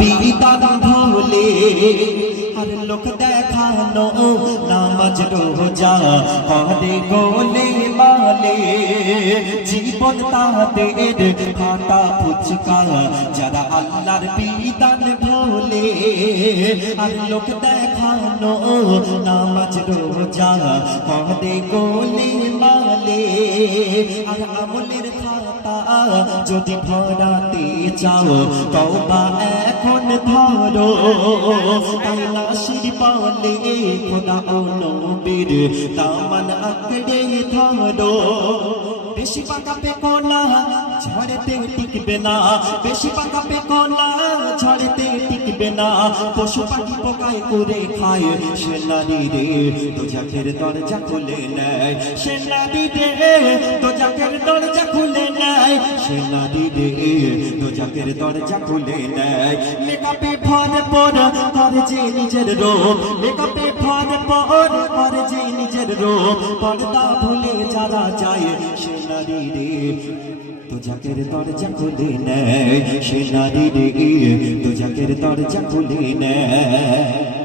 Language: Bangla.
বিধান ভুলে আর লোক দেখানো নামাজ রোজা করে গোলে মালে জীবন তাদের খাটা ফুচকা যারা আল্লাহর বিধান ভুলে আর লোক দেখানো নামাজ রোজা করে গোলে মালে আর আমলের খাতা যদি ভরাতে চাও তওবা এখন ধরো তাই নাসির বলে খোদা ও নবীর দামান আঁকড়ে ধরো বেশি পাকা পেকোনা ঝড়তে টিকবে না বেশি পাকা পেকোনা ঝড়তে টিকবে না পশু পাখি পোকায় করে খায় সে নারী রে দোজাখের দরজা খুলে নেয় সে নারী রে দোজাখের দরজা খুলে নেয় সে নারী রে দোজাখের দরজা খুলে নেয় মেকআপে ভরপুর করে যে নিজের রূপ মেকআপে ভরপুর করে যে নিজের রূপ পর্দা ভুলে যারা যায় সে নারী রে দোজাখের দরজা খুলে নেয় সে নারী রে দোজাখের দরজা খুলে নেয়।